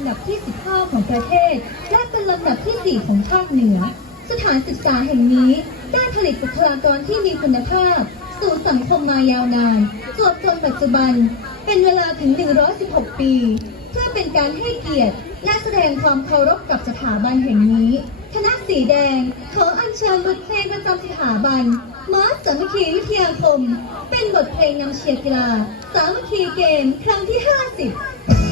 ำดับที่ 15 ของประเทศ และเป็นลำดับที่ 4 ของภาคเหนือ สถานศึกษาแห่งนี้ได้ผลิตบุคลากรที่มีคุณภาพ สู่สังคมมายาวนานจวบจนปัจจุบัน เป็นเวลาถึง 116 ปี เพื่อเป็นการให้เกียรติ และแสดงความเคารพกับสถาบันแห่งนี้ คณะสีแดง ขออัญเชิญบทเพลงประจำสถาบันมาสสามัคคีวิทยาคม เป็นบทเพลงนำเชียร์กีฬา สามัคคีเกม ครั้งที่ 50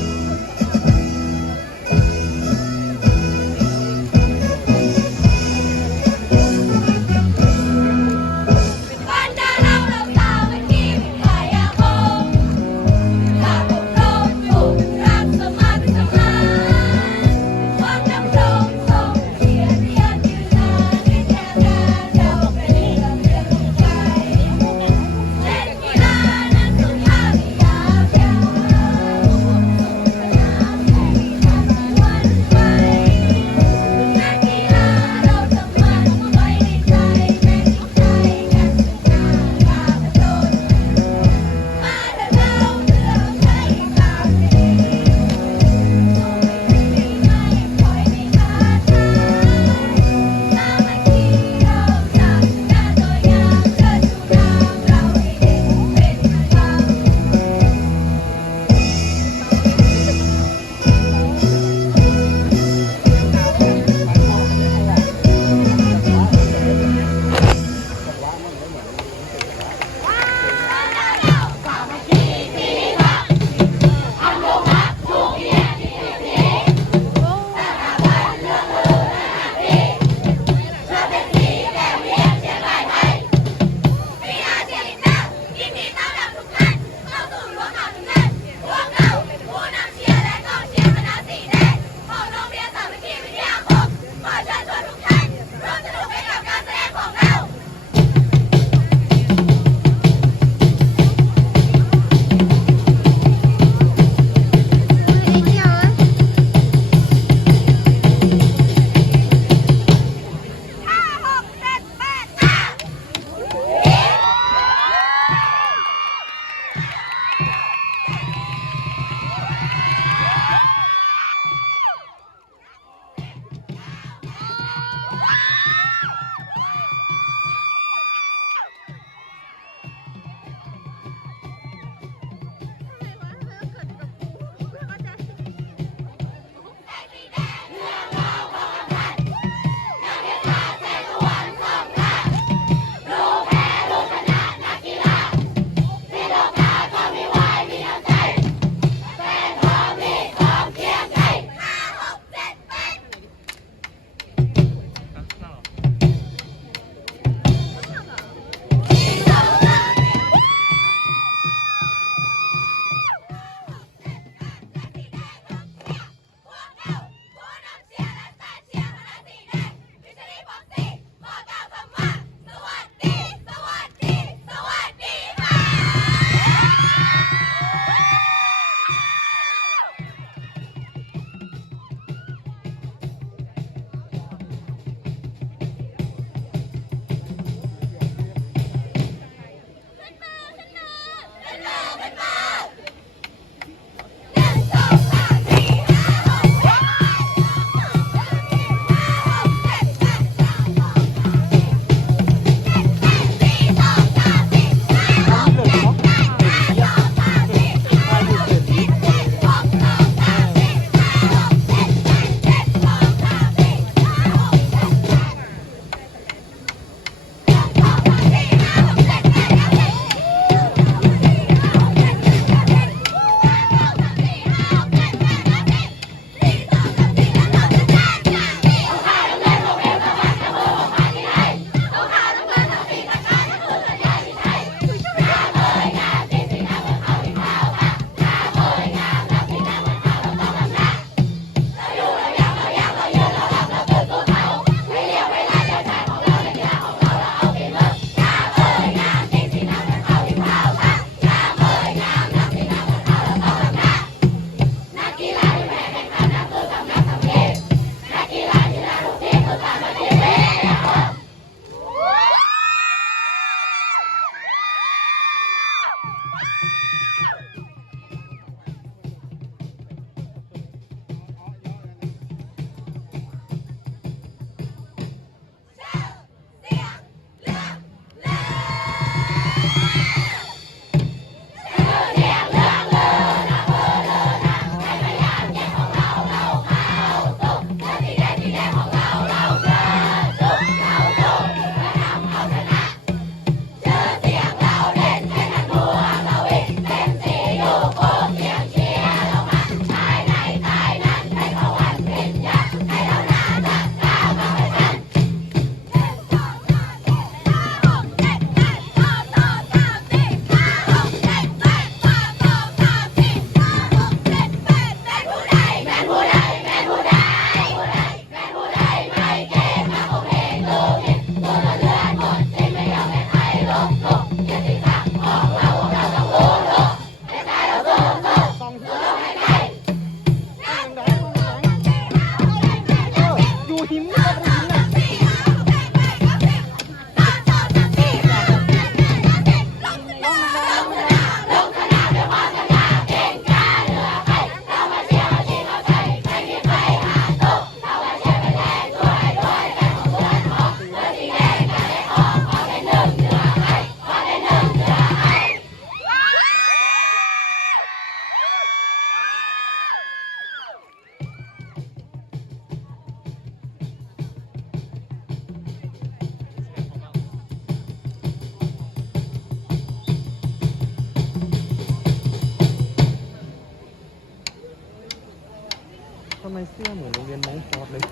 มเสื้อเหมือนโรงเรียนมองฟอร์ดเลย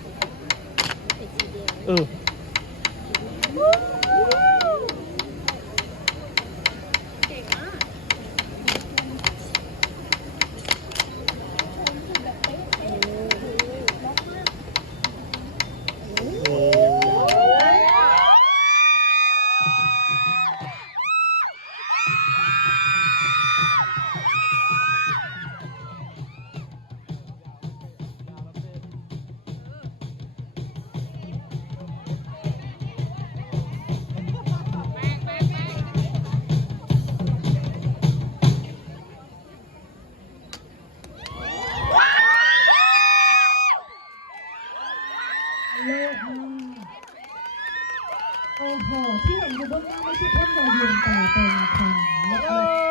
เออ โหที่เห็นอยู่บื้องหน้ไม่ใช่เพิ่มดาวเรือนแต่เป็นของ